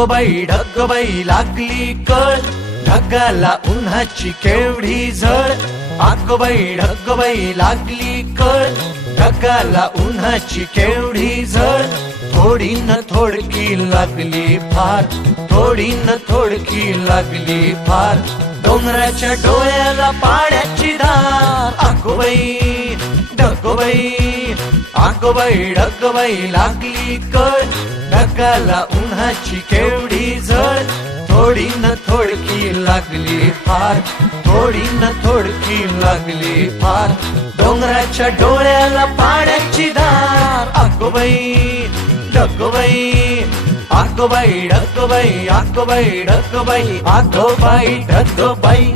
ढगबाई लागली कळ, ढगाला उन्हाची केवढी झळ. ढगबाई लागली कळ, ढगाला उन्हाची केवढी झळ. थोडी न थोडकी लागली फार, थोडी न थोडकी लागली फार. डोंगराच्या डोळ्याला पाण्याची धार. ढगबाई लागली कळ, ढगाला उन्हाची केवढी झळ. थोडी न थोडकी लागली फार, थोडी न थोडकी लागली फार. डोंगराच्या डोळ्याला पाण्याची धार. ढगबाई ढगबाई.